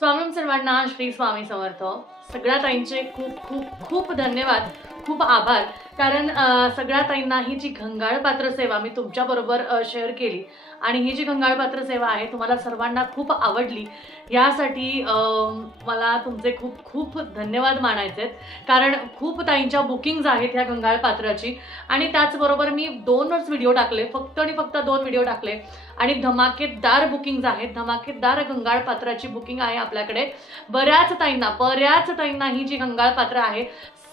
स्वामी सर्वांना श्री स्वामी समर्थ. सगळ्या ताईंचे खूप खूप खूप धन्यवाद, खूप आभार. कारण सगळ्या ताईंना ही जी घंगाळपात्र सेवा मी तुमच्याबरोबर शेअर केली आणि ही जी घंगाळपात्र सेवा आहे तुम्हाला सर्वांना खूप आवडली, यासाठी मला तुमचे खूप खूप धन्यवाद मानायचे आहेत. कारण खूप ताईंच्या बुकिंग्ज आहेत ह्या घंगाळपात्राची आणि त्याचबरोबर मी 2च व्हिडिओ टाकले, फक्त आणि फक्त 2 व्हिडिओ टाकले आणि धमाकेदार बुकिंग्ज आहेत. धमाकेदार घंगाळपात्राची बुकिंग आहे आपल्याकडे. बऱ्याच ताईंना ही जी घंगाळपात्र आहे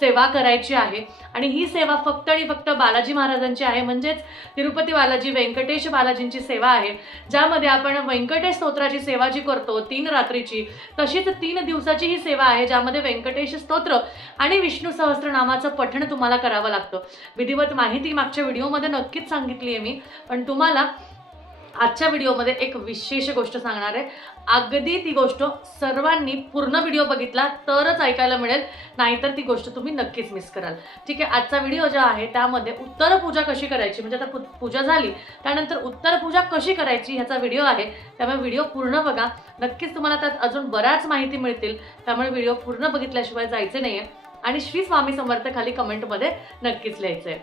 सेवा करायची आहे आणि ही सेवा फक्त आणि फक्त बालाजी महाराजांची आहे, म्हणजेच तिरुपती बालाजी व्यंकटेश बालाजींची सेवा आहे, ज्यामध्ये आपण व्यंकटेश स्तोत्राची सेवा जी करतो 3 रात्रीची, तशीच 3 दिवसाची ही सेवा आहे, ज्यामध्ये व्यंकटेश स्तोत्र आणि विष्णू सहस्त्रनामाचं पठण तुम्हाला करावं लागतं. विधिवत माहिती मागच्या व्हिडिओमध्ये नक्कीच सांगितली आहे मी, पण तुम्हाला आजच्या व्हिडिओमध्ये एक विशेष गोष्ट सांगणार आहे. अगदी ती गोष्ट सर्वांनी पूर्ण व्हिडिओ बघितला तरच ऐकायला मिळेल, नाहीतर ती गोष्ट तुम्ही नक्कीच मिस कराल. ठीक आहे, आजचा व्हिडिओ जो आहे त्यामध्ये उत्तर पूजा कशी करायची, म्हणजे आता पूजा झाली त्यानंतर उत्तर पूजा कशी करायची ह्याचा व्हिडिओ आहे. त्यामुळे व्हिडिओ पूर्ण बघा, नक्कीच तुम्हाला त्यात अजून बऱ्याच माहिती मिळतील. त्यामुळे व्हिडिओ पूर्ण बघितल्याशिवाय जायचे नाहीये आणि श्री स्वामी समर्थ खाली कमेंटमध्ये नक्कीच लिहायचंय.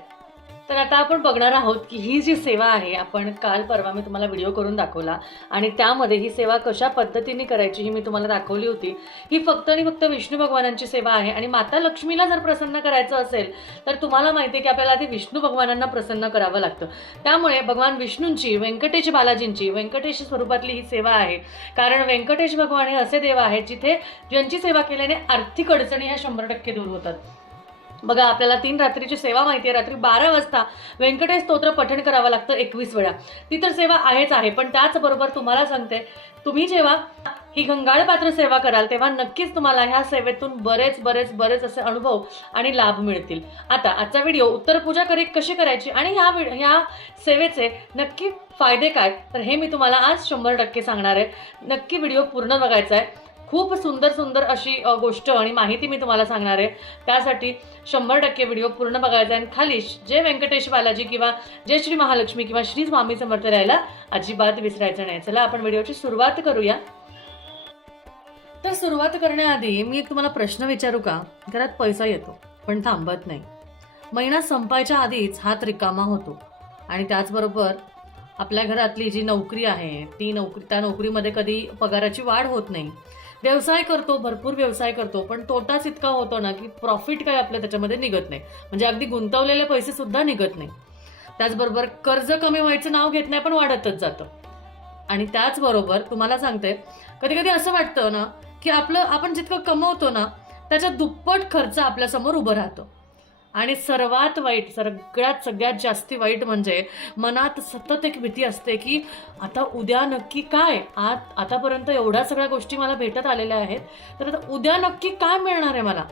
तर आता आपण बघणार आहोत की ही जी सेवा आहे, आपण काल परवा मी तुम्हाला व्हिडिओ करून दाखवला आणि त्यामध्ये ही सेवा कशा पद्धतीने करायची ही मी तुम्हाला दाखवली होती. ही फक्त आणि फक्त विष्णू भगवानांची सेवा आहे आणि माता लक्ष्मीला जर प्रसन्न करायचं असेल तर तुम्हाला माहिती आहे की आपल्याला आधी विष्णू भगवानांना प्रसन्न करावं लागतं. त्यामुळे भगवान विष्णूंची, व्यंकटेश बालाजींची, व्यंकटेश स्वरूपातली ही सेवा आहे. कारण व्यंकटेश भगवान हे असे देव आहेत जिथे ज्यांची सेवा केल्याने आर्थिक अडचणी ह्या 100% दूर होतात. बघा, आपल्याला 3 रात्रीची सेवा माहिती आहे. रात्री 12 वाजता व्यंकटेश स्तोत्र पठण करावं लागतं 21 वेळा. ती तर सेवा आहेच आहे, पण त्याचबरोबर तुम्हाला सांगते, तुम्ही जेव्हा ही घंगाळपात्र सेवा कराल तेव्हा नक्कीच तुम्हाला ह्या सेवेतून बरेच असे अनुभव आणि लाभ मिळतील. आता आजचा व्हिडिओ उत्तर पूजा कशी करायची आणि ह्या सेवेचे नक्की फायदे काय, तर हे मी तुम्हाला आज 100% सांगणार आहे. नक्की व्हिडिओ पूर्ण बघायचा आहे. खूप सुंदर अशी गोष्ट आणि माहिती मी तुम्हाला सांगणार आहे. त्यासाठी 100% व्हिडिओ पूर्ण बघायचा आहे. खाली जय व्यंकटेश बालाजी किंवा जय श्री महालक्ष्मी किंवा श्री स्वामी समर्थ राहायला अजिबात विसरायचं नाही. चला आपण व्हिडिओची सुरुवात करूया. तर सुरुवात करण्याआधी मी एक तुम्हाला प्रश्न विचारू का? घरात पैसा येतो पण थांबत नाही. महिना संपायच्या आधीच हात रिकामा होतो आणि त्याचबरोबर आपल्या घरातली जी नोकरी आहे त्या नोकरीमध्ये कधी पगाराची वाढ होत नाही. व्यवसाय करतो, भरपूर व्यवसाय करतो, पण तोटाच इतका होतो ना की प्रॉफिट काय आपल्या त्याच्यामध्ये निघत नाही, म्हणजे अगदी गुंतवलेले पैसे सुद्धा निघत नाही. त्याचबरोबर कर्ज कमी व्हायचं नाव घेत नाही पण वाढतच जातं. आणि त्याचबरोबर तुम्हाला सांगते, कधी कधी असं वाटतं ना की आपण जितकं कमवतो ना त्याच्या दुप्पट खर्च आपल्यासमोर उभं राहतो. आणि सर्वात वाईट, सगळ्यात जास्ती वाईट म्हणजे मनात सतत एक भीती असते की आता उद्या नक्की काय, आतापर्यंत एवढ्या सगळ्या गोष्टी मला भेटत आलेल्या आहेत, तर आता उद्या नक्की काय मिळणार आहे मला.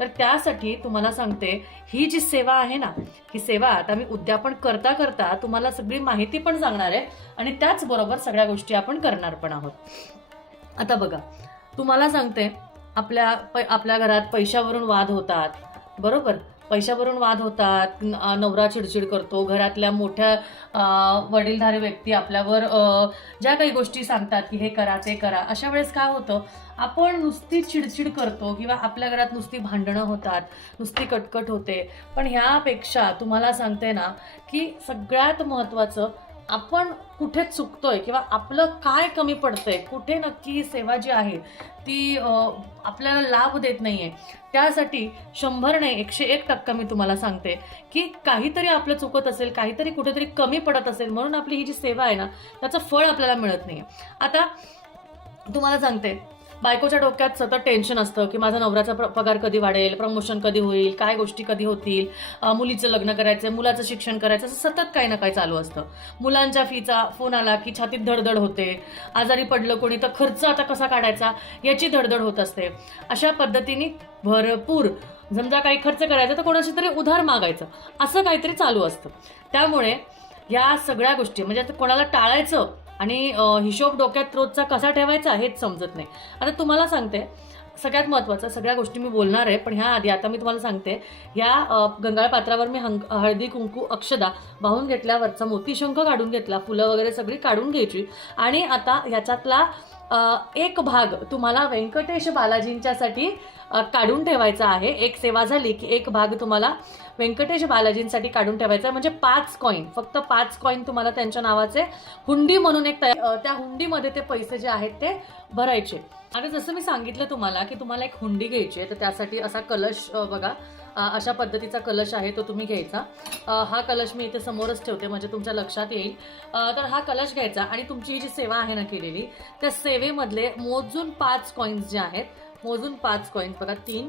तर त्यासाठी तुम्हाला सांगते, ही जी सेवा आहे ना, ही सेवा आता मी उद्यापन करता तुम्हाला सगळी माहिती पण सांगणार आहे आणि त्याचबरोबर सगळ्या गोष्टी आपण करणार पण आहोत. आता बघा, तुम्हाला सांगते, आपल्या घरात पैशावरून वाद होतात, बरोबर? पैशावरून वाद होतात, नवरा चिडचिड करतो, घरातल्या मोठ्या वडीलधारी व्यक्ती आपल्यावर ज्या काही गोष्टी सांगतात की हे करा ते करा, अशा वेळेस काय होतं, आपण नुसती चिडचिड करतो किंवा आपल्या घरात नुसती भांडणं होतात, नुसती कटकट होते. पण ह्यापेक्षा तुम्हाला सांगते ना की सगळ्यात महत्त्वाचं, आपण कुठे चुकतोय किंवा आपलं काय कमी पडतंय, कुठे नक्की ही सेवा जी आहे ती आपल्याला लाभ देत नाहीये, त्यासाठी 100 नाही 101% मी तुम्हाला सांगते की काहीतरी आपलं चुकत असेल, काहीतरी कुठेतरी कमी पडत असेल, म्हणून आपली ही जी सेवा आहे ना त्याचं फळ आपल्याला मिळत नाहीये. आता तुम्हाला सांगते, बायकोच्या डोक्यात सतत टेन्शन असतं की माझा नवऱ्याचा पगार कधी वाढेल, प्रमोशन कधी होईल, काय गोष्टी कधी होतील, मुलीचं लग्न करायचं, मुलाचं शिक्षण करायचं, असं सतत काही ना काही चालू असतं. मुलांच्या फीचा फोन आला की छातीत धडधड होते, आजारी पडलं कोणी तर खर्च आता कसा काढायचा याची धडधड होत असते. अशा पद्धतीने भरपूर, समजा काही खर्च करायचा तर कोणाशी तरी उधार मागायचं, असं काहीतरी चालू असतं. त्यामुळे या सगळ्या गोष्टी, म्हणजे आता कोणाला टाळायचं आणि हिशोब डोक्यात रोजचा कसा ठेवायचा हेच समजत नाही. आता तुम्हाला सांगते, सगळ्यात महत्त्वाचं, सगळ्या गोष्टी मी बोलणार आहे पण ह्या आधी आता मी तुम्हाला सांगते, या गंगाळपात्रावर मी हळदी कुंकू अक्षदा वाहून घेतल्यावरचा मोतीशंख काढून घेतला, फुलं वगैरे सगळी काढून घ्यायची आणि आता ह्याच्यातला एक भाग तुम्हाला व्यंकटेश बालाजींच्यासाठी काढून ठेवायचा आहे. एक सेवा झाली की एक भाग तुम्हाला व्यंकटेश बालाजींसाठी काढून ठेवायचा, म्हणजे 5 कॉईन, फक्त 5 कॉईन तुम्हाला त्यांच्या नावाचे हुंडी म्हणून एक त्या हुंडीमध्ये ते पैसे जे आहेत ते भरायचे. आता जसं मी सांगितलं तुम्हाला की तुम्हाला एक हुंडी घ्यायची आहे, तर त्यासाठी असा कलश बघा, अशा पद्धतीचा कलश आहे तो तुम्ही घ्यायचा. हा कलश मी इथे समोरच ठेवते म्हणजे तुमच्या लक्षात येईल. तर हा कलश घ्यायचा आणि तुमची ही जी सेवा आहे ना केलेली, त्या सेवेमधले मोजून 5 कॉईन्स जे आहेत, मोजून 5 कॉईन्स बघा, 3,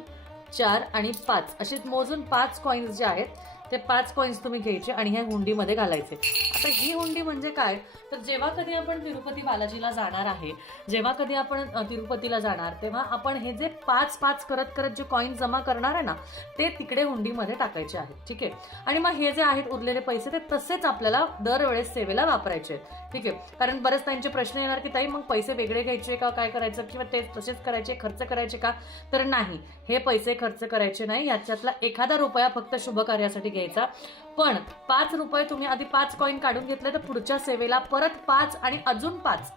4 आणि 5 असे मोजून 5 कॉईन्स जे आहेत ते 5 कॉईन्स तुम्ही घ्यायचे आणि ह्या हुंडीमध्ये घालायचे. आता ही हुंडी म्हणजे काय, तर जेव्हा कधी आपण तिरुपती बालाजीला जाणार आहे, जेव्हा कधी आपण तिरुपतीला जाणार, तेव्हा आपण हे जे 5-5 करत करत जे कॉईन जमा करणार आहे ना, ते तिकडे हुंडीमध्ये टाकायचे आहेत. ठीक आहे. आणि मग हे जे आहेत उरलेले पैसे ते तसेच आपल्याला दरवेळेस सेवेला वापरायचे आहेत. ठीक आहे. कारण बरेच त्यांचे प्रश्न येणार की ताई मग पैसे वेगळे घ्यायचे का, काय करायचं, किंवा ते तसेच करायचे, खर्च करायचे का, तर नाही, हे पैसे खर्च करायचे नाही. याच्यातला एखादा रुपया फक्त शुभ कार्यासाठी घ्यायचा. पण 5 रुपये तुम्ही आधी 5 कॉईन काढून घेतले तर पुढच्या सेवेला परत 5 आणि अजून 5,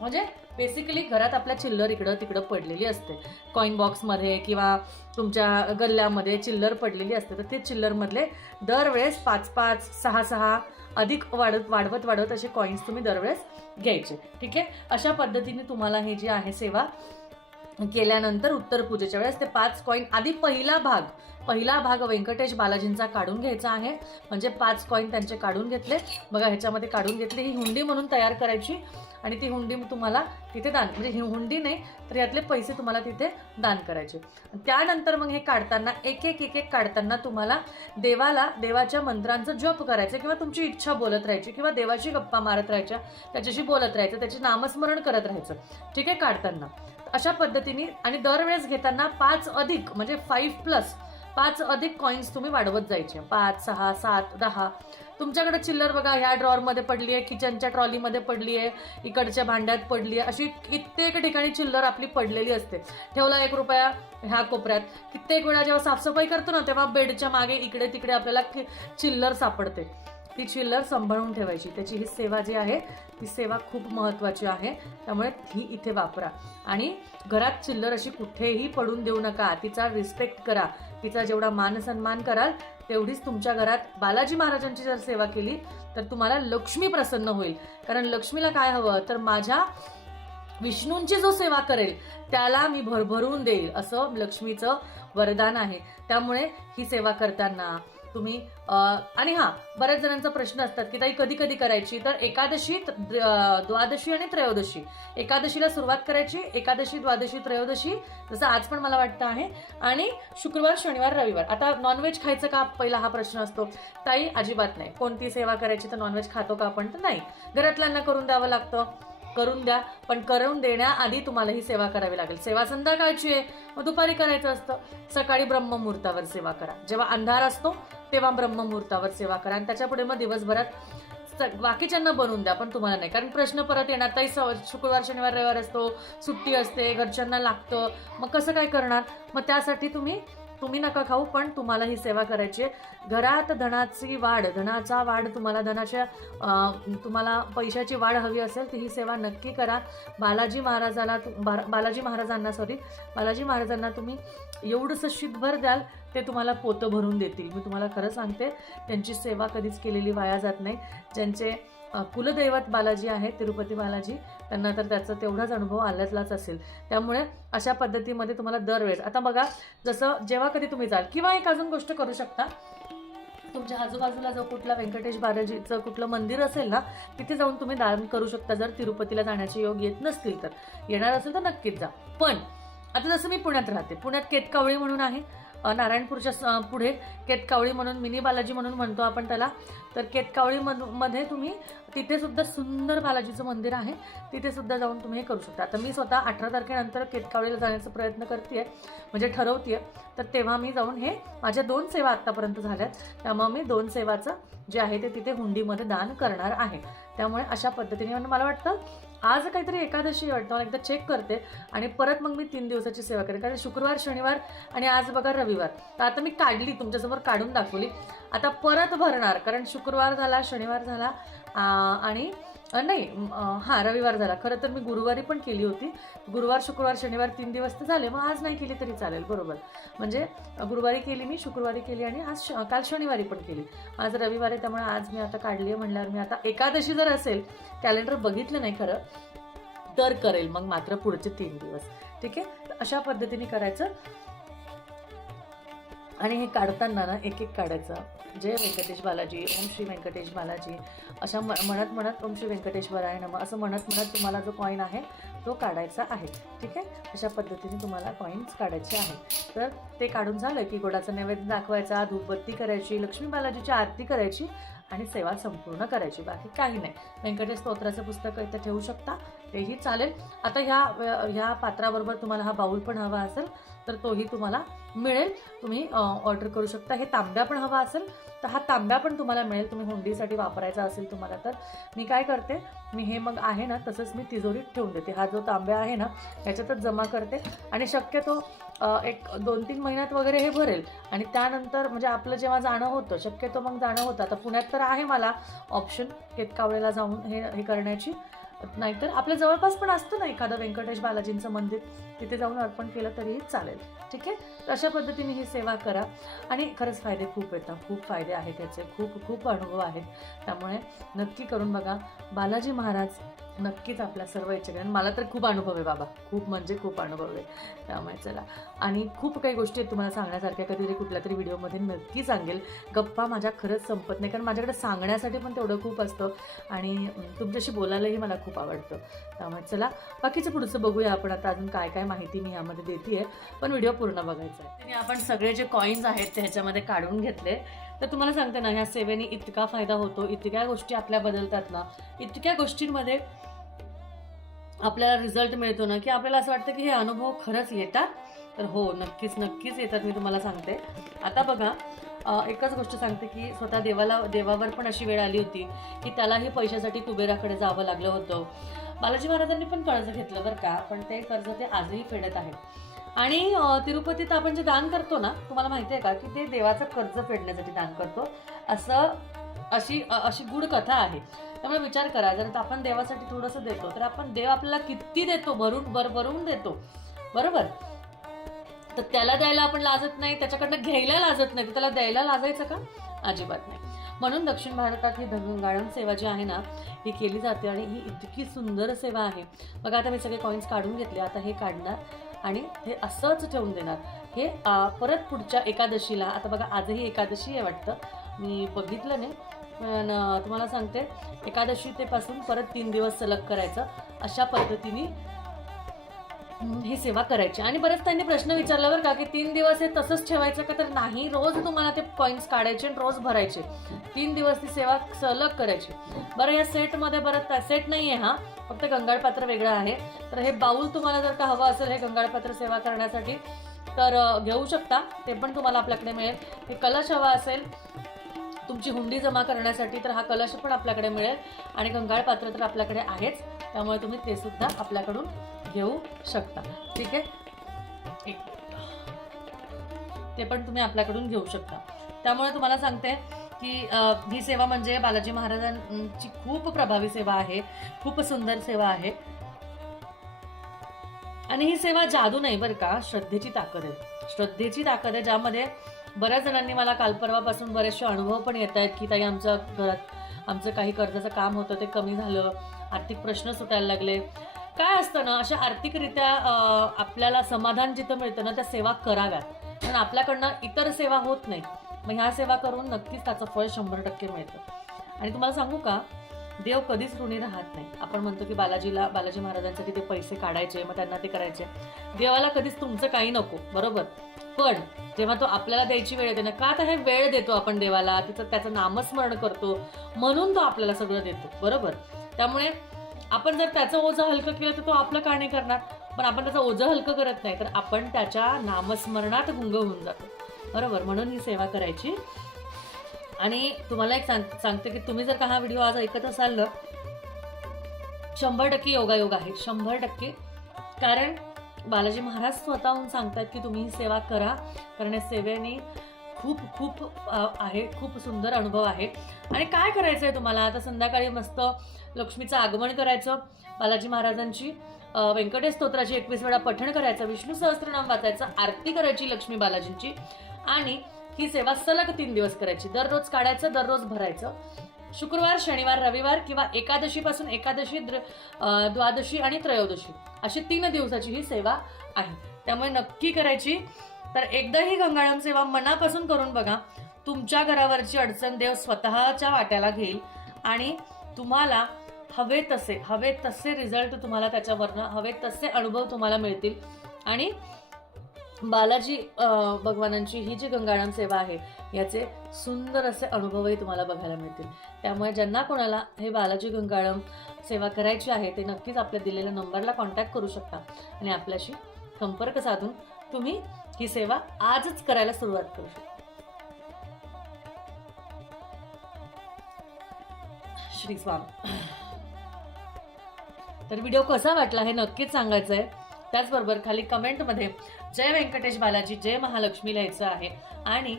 म्हणजे बेसिकली घरात आपल्या चिल्लर इकडं तिकडं पडलेली असते, कॉईन बॉक्समध्ये किंवा तुमच्या गल्ल्यामध्ये चिल्लर पडलेली असते, तर ते चिल्लरमधले दरवेळेस 5-5, 6-6 अधिक वाढवत असे कॉईन्स तुम्ही दरवेळेस घ्यायचे. ठीक आहे. अशा पद्धतीने तुम्हाला हे जी आहे सेवा केल्यानंतर उत्तर पूजेच्या वेळेस ते 5 कॉईन आधी पहिला भाग व्यंकटेश बालाजींचा काढून घ्यायचा आहे, म्हणजे 5 कॉईन त्यांचे काढून घेतले बघा, ह्याच्यामध्ये काढून घेतले. ही हुंडी म्हणून तयार करायची आणि ती हुंडी तुम्हाला तिथे दान, म्हणजे ही हुंडी नाही तर यातले पैसे तुम्हाला तिथे दान करायचे. त्यानंतर मग हे काढताना एक एक काढताना तुम्हाला देवाच्या मंत्रांचा जप करायचं किंवा तुमची इच्छा बोलत राहायची किंवा देवाची गप्पा मारत राहायच्या, त्याच्याशी बोलत राहायचं, त्याचे नामस्मरण करत राहायचं. ठीक आहे. काढताना अशा पद्धतीने आणि दरवेळेस घेताना 5 अधिक म्हणजे 5 अधिक कॉईन्स तुम्ही वाढवत जायचे. 5, 6, 7, 10. तुमच्याकडे चिल्लर बघा ह्या ड्रॉवरमध्ये पडली आहे, किचनच्या ट्रॉलीमध्ये पडली आहे, इकडच्या भांड्यात पडली आहे, अशी कित्येक ठिकाणी चिल्लर आपली पडलेली असते. ठेवला 1 रुपया ह्या कोपऱ्यात. कित्येक वेळा जेव्हा साफसफाई करतो ना तेव्हा बेडच्या मागे इकडे तिकडे आपल्याला चिल्लर सापडते. ती चिल्लर सांभाळून ठेवायची. त्याची ही सेवा जी आहे ती सेवा खूप महत्त्वाची आहे, त्यामुळे ही इथे वापरा. आणि घरात चिल्लर अशी कुठेही पडून देऊ नका, तिचा रिस्पेक्ट करा, तिचा जेवढा मान सन्मान कराल तेवढीच तुमच्या घरात बालाजी महाराजांची जर सेवा केली तर तुम्हाला लक्ष्मी प्रसन्न होईल. कारण लक्ष्मीला काय हवं, तर माझ्या विष्णूंची जो सेवा करेल त्याला मी भरभरून देईल, असं लक्ष्मीचं वरदान आहे. त्यामुळे ही सेवा करताना तुम्ही आणि बऱ्याच जणांचा प्रश्न असतात की ताई कधी कधी करायची, तर एकादशी, द्वादशी आणि त्रयोदशी. एकादशीला सुरुवात करायची, एकादशी, द्वादशी, त्रयोदशी, जसं आज पण मला वाटतं आहे, आणि शुक्रवार, शनिवार, रविवार. आता नॉनव्हेज खायचं का, पहिला हा प्रश्न असतो. ताई अजिबात नाही. कोणती सेवा करायची तर नॉनव्हेज खातो का आपण, तर नाही. घरातल्यांना करून द्यावं लागतं, करून द्या, पण करून देण्याआधी तुम्हाला ही सेवा करावी लागेल. सेवा संध्याकाळची आहे, मग दुपारी करायचं असतं. सकाळी ब्रह्ममुहूर्तावर सेवा करा, जेव्हा अंधार असतो तेव्हा ब्रह्ममुहूर्तावर सेवा करा, आणि त्याच्यापुढे मग दिवसभरात बाकीच्यांना बनवून द्या, पण तुम्हाला नाही. कारण प्रश्न परत येणार, ताई शुक्रवार, शनिवार, रविवार असतो, सुट्टी असते, घरच्यांना लागतं, मग कसं काय करणार. मग त्यासाठी तुम्ही नका खाऊ, पण तुम्हाला ही सेवा करायची आहे. घरात धनाचा वाढ तुम्हाला, तुम्हाला पैशाची वाढ हवी असेल तर ही सेवा नक्की करा. बालाजी महाराजांना तुम्ही एवढंसं शीतभर द्याल ते तुम्हाला पोतं भरून देतील. मी तुम्हाला खरं सांगते, त्यांची सेवा कधीच केलेली वाया जात नाही. ज्यांचे कुलदैवत बालाजी आहे, तिरुपती बालाजी, त्यांना तर त्याचा तेवढाच अनुभव आल्यातलाच असेल. त्यामुळे अशा पद्धतीमध्ये तुम्हाला दरवेळेस, आता बघा, जसं जेव्हा कधी तुम्ही जाल, किंवा एक अजून गोष्ट करू शकता, तुमच्या आजूबाजूला जो कुठला व्यंकटेश बालाजीचं कुठलं मंदिर असेल ना, तिथे जाऊन तुम्ही दान करू शकता. जर तिरुपतीला जाण्याचे योग येत नसतील तर, येणार असेल तर नक्कीच जा. पण आता जसं मी पुण्यात राहते, पुण्यात केतकावळी म्हणून आहे, नारायणपूरच्या पुढे केतकावळी म्हणून, मिनी बालाजी म्हणून म्हणतो आपण त्याला. तर केतकावळी मध्ये तुम्ही, तिथे सुद्धा सुंदर बालाजीचं मंदिर आहे, तिथे सुद्धा जाऊन तुम्ही हे करू शकता. आता मी स्वतः 18 तारखेनंतर केतकावळीला जाण्याचा प्रयत्न करतेय, म्हणजे ठरवतेय. तर तेव्हा मी जाऊन, हे माझ्या 2 सेवा आत्तापर्यंत झाल्यात, त्यामुळे मी 2 सेवाचं जे आहे ते तिथे हुंडीमध्ये दान करणार आहे. त्यामुळे अशा पद्धतीने, मला वाटतं आज काहीतरी एकादशी वाटतं, मला एकदा चेक करते आणि परत मग मी 3 दिवसाची सेवा करेन. कारण शुक्रवार, शनिवार आणि आज बघा रविवार, तर आता मी काढली, तुमच्यासमोर काढून दाखवली. आता परत भरणार, कारण शुक्रवार झाला, शनिवार झाला आणि नाही हां रविवार झाला. खरं तर मी गुरुवारी पण केली होती. गुरुवार शुक्रवार शनिवार 3 दिवस तर झाले. मग आज नाही केली तरी चालेल. बरोबर. म्हणजे गुरुवारी केली मी, शुक्रवारी केली आणि आज काल शनिवारी पण केली. आज रविवारी, त्यामुळे आज मी आता काढली आहे म्हणल्यावर मी आता एकादशी जर असेल, कॅलेंडर बघितलं नाही खरं तर करेल मग मात्र पुढचे 3 दिवस. ठीक आहे. अशा पद्धतीने करायचं आणि हे काढताना ना एक एक काढायचं. जय व्यंकटेश बालाजी, ओम श्री व्यंकटेश बालाजी, अशा म्हणत म्हणत ओम श्री व्यंकटेश्वराय नमः असं म्हणत म्हणत तुम्हाला जो कॉईन आहे तो काढायचा आहे. ठीक आहे. अशा पद्धतीने तुम्हाला कॉईन्स काढायचे आहे. तर ते काढून झालं की गोडाचा नैवेद्य दाखवायचा, धूपबत्ती करायची, लक्ष्मी बालाजीची आरती करायची आणि सेवा संपूर्ण करायची. बाकी काही नाही. व्यंकटेश स्तोत्राचं पुस्तक इथे ठेवू शकता, तेही चालेल. आता ह्या पात्राबरोबर तुम्हाला हा बाऊल पण हवा असेल तर तोही तुम्हाला मिळेल. तुम्ही ऑर्डर करू शकता. हे तांब्या पण हवा असेल तर हा तांब्या पण तुम्हाला मिळेल. तुम्ही हुंडीसाठी वापरायचा असेल तुम्हाला तर मी काय करते, मी हे मग आहे ना तसंच मी तिजोरीत ठेवून देते. हा जो तांब्या आहे ना ह्याच्यातच जमा करते आणि शक्यतो एक 2-3 महिन्यात वगैरे हे भरेल. आणि त्यानंतर म्हणजे आपलं जेव्हा जाणं होतं, शक्यतो मग जाणं होतं. आता पुण्यात तर आहे मला ऑप्शन केतकावळेला जाऊन हे करण्याची, नाहीतर आपल्या जवळपास पण असतं ना एखादं व्यंकटेश बालाजींचं मंदिर, तिथे जाऊन अर्पण केलं तरीही चालेल. ठीक आहे. तर अशा पद्धतीने ही सेवा करा आणि खरंच फायदे खूप येतात. खूप फायदे आहेत त्याचे, खूप खूप अनुभव आहेत. त्यामुळे नक्की करून बघा. बालाजी महाराज नक्कीच आपल्या सर्व इच्छा करेन. मला तर खूप अनुभव आहे बाबा, खूप म्हणजे खूप अनुभव आहे. त्यामुळे चला, आणि खूप काही गोष्टी आहेत तुम्हाला सांगण्यासारख्या. कधीतरी कुठल्या तरी व्हिडिओमध्ये नक्की सांगेल. गप्पा माझ्या खरंच संपत नाही, कारण माझ्याकडे सांगण्यासाठी पण तेवढं खूप असतं आणि तुमच्याशी बोलायलाही मला खूप आवडतं. त्यामुळे चला, बाकीचं पुढचं बघूया आपण. आता अजून काय काय माहिती मी ह्यामध्ये देते आहे, पण व्हिडिओ पूर्ण बघायचा आहे. आणि आपण सगळे जे कॉईन्स आहेत ते ह्याच्यामध्ये काढून घेतले. तर तुम्हाला सांगते ना, ह्या सेवेने इतका फायदा होतो, इतक्या गोष्टी आपल्या बदलतात ना, इतक्या गोष्टींमध्ये आपल्याला रिझल्ट मिळतो ना, की आपल्याला असं वाटतं की हे अनुभव खरंच येतात. तर हो, नक्कीच नक्कीच येतात. मी तुम्हाला सांगते. आता बघा, एकच गोष्ट सांगते की स्वतः देवावर पण अशी वेळ आली होती की त्यालाही पैशासाठी कुबेराकडे जावं लागलं होतं. बालाजी महाराजांनी पण कर्ज घेतलं बरं का, पण ते कर्ज ते आजही फेडत आहेत. आणि तिरुपतीत आपण जे दान करतो ना, तुम्हाला माहिती आहे का की ते देवाचं कर्ज फेडण्यासाठी दान करतो, अशी गूढ कथा आहे. त्यामुळे विचार करा, जर आपण देवासाठी थोडंसं देतो तर आपण देव आपल्याला किती देतो, भरून देतो. बरोबर. तर त्याला द्यायला आपण लाजत नाही, त्याच्याकडनं घ्यायला लाजत नाही, तर त्याला द्यायला लाजायचं का? अजिबात नाही. म्हणून दक्षिण भारतात ही गाळण सेवा जी आहे ना ही केली जाते आणि ही इतकी सुंदर सेवा आहे. बघा, आता मी सगळे कॉईन्स काढून घेतले. आता हे काढणार आणि हे असंच ठेवून देणार. हे परत पुढच्या एकादशीला, आता बघा आजही एकादशी आहे वाटतं, मी बघितलं नाही, पण तुम्हाला सांगते एकादशी ते पासून परत 3 दिवस सलग करायचं. अशा पद्धतीने ही सेवा करायची. आणि बरेच त्यांनी प्रश्न विचारला बरं का की 3 दिवस हे तसंच ठेवायचं का? तर नाही, रोज तुम्हाला ते कॉईन्स काढायचे आणि रोज भरायचे. 3 दिवस ती सेवा सलग करायची. बरं, या सेटमध्ये परत सेट नाही आहे, हा फक्त गंगाळपात्र वेगळं आहे. तर हे बाऊल तुम्हाला जर का हवं असेल हे गंगाळपात्र सेवा करण्यासाठी तर घेऊ शकता, ते पण तुम्हाला आपल्याकडे मिळेल. हे कलश हवा असेल तुमची हुंडी जमा करण्यासाठी तर हा कलश पण आपल्याकडे मिळेल आणि गंगाळपात्र तर आपल्याकडे आहेच, त्यामुळे तुम्ही ते सुद्धा आपल्याकडून घेऊ शकता. ठीक आहे. ते पण तुम्ही आपल्याकडून घेऊ शकता. त्यामुळे तुम्हाला सांगते की ही सेवा म्हणजे बालाजी महाराजांची खूप प्रभावी सेवा आहे, खूप सुंदर सेवा आहे. आणि ही सेवा जादू नाही बरं का, श्रद्धेची ताकद आहे. श्रद्धेची ताकद आहे, ज्यामध्ये बऱ्याच जणांनी मला काल परवापासून बरेचसे अनुभव पण येत आहेत की ताई आमच्या घरात आमचं काही कर्जाचं काम होतं ते कमी झालं, आर्थिक प्रश्न सुटायला लागले. काय असतं ना, अशा आर्थिकरित्या आपल्याला समाधान जिथं मिळतं ना त्या सेवा कराव्यात, कारण आपल्याकडनं इतर सेवा होत नाही. मग ह्या सेवा करून नक्कीच त्याचं फळ 100% मिळतं. आणि तुम्हाला सांगू का, देव कधीच ऋणी राहत नाही. आपण म्हणतो की बालाजी महाराजांसाठी ते पैसे काढायचे, मग त्यांना ते करायचे. देवाला कधीच तुमचं काही नको, बरोबर. पण जेव्हा तो आपल्याला द्यायची वेळ येते ना, का तर हे वेळ देतो आपण देवाला, त्याचं नामस्मरण करतो म्हणून तो आपल्याला सगळं देतो, बरोबर. त्यामुळे आपण जर त्याचं ओझं हलकं केलं तर तो आपलं का नाही करणार. पण आपण त्याचं ओझं हलकं करत नाही तर आपण त्याच्या नामस्मरणात गुंग होऊन जातो, बरोबर. म्हणून ही सेवा करायची. आणि तुम्हाला एक सांगते की तुम्ही जर का हा व्हिडिओ आज ऐकत असाल ना, 100% योगायोग आहे, 100%. कारण बालाजी महाराज स्वतःहून सांगतात की तुम्ही ही सेवा करा, कारण या सेवेने खूप खूप आहे, खूप सुंदर अनुभव आहे. आणि काय करायचं आहे तुम्हाला आता संध्याकाळी मस्त लक्ष्मीचं आगमन करायचं, बालाजी महाराजांची व्यंकटेश स्तोत्राची 21 वेळा पठण करायचं, विष्णू सहस्त्रनाम वाचायचं, आरती करायची लक्ष्मी बालाजींची आणि ही सेवा सलग 3 दिवस करायची. दररोज काढायचं, दररोज भरायचं. शुक्रवार, शनिवार, रविवार किंवा एकादशीपासून एकादशी, द्वादशी आणि त्रयोदशी अशी 3 दिवसाची ही सेवा आहे. त्यामुळे नक्की करायची. तर एकदा ही गंगाळम सेवा मनापासून करून बघा. तुमच्या घरावरची अडचण देव स्वतःच्या वाट्याला घेईल आणि तुम्हाला हवे तसे रिझल्ट तुम्हाला त्याच्यावरनं हवे तसे अनुभव तुम्हाला मिळतील. आणि बालाजी भगवानांची ही जी गंगाळम सेवा आहे याचे सुंदर असे अनुभवही तुम्हाला बघायला मिळतील. त्यामुळे ज्यांना कोणाला हे बालाजी गंगाळम सेवा करायची आहे ते नक्कीच आपल्या दिलेल्या नंबरला कॉन्टॅक्ट करू शकता आणि आपल्याशी संपर्क साधून तुम्ही ही सेवा आजच करायला सुरुवात करू शकता. श्री स्वामी. तर व्हिडिओ कसा वाटला हे नक्कीच सांगायचं आहे. त्याचबरोबर खाली कमेंटमध्ये जय व्यंकटेश बालाजी, जय महालक्ष्मी लिहायचं आहे. आणि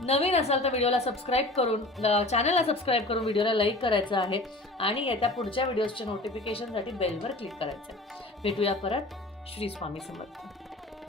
नवीन असाल तर व्हिडिओला सबस्क्राईब करून, चॅनलला सबस्क्राईब करून व्हिडिओला लाईक करायचं आहे आणि येत्या पुढच्या व्हिडिओजच्या नोटिफिकेशनसाठी बेलवर क्लिक करायचं आहे. भेटूया परत. श्री स्वामी समर्थ.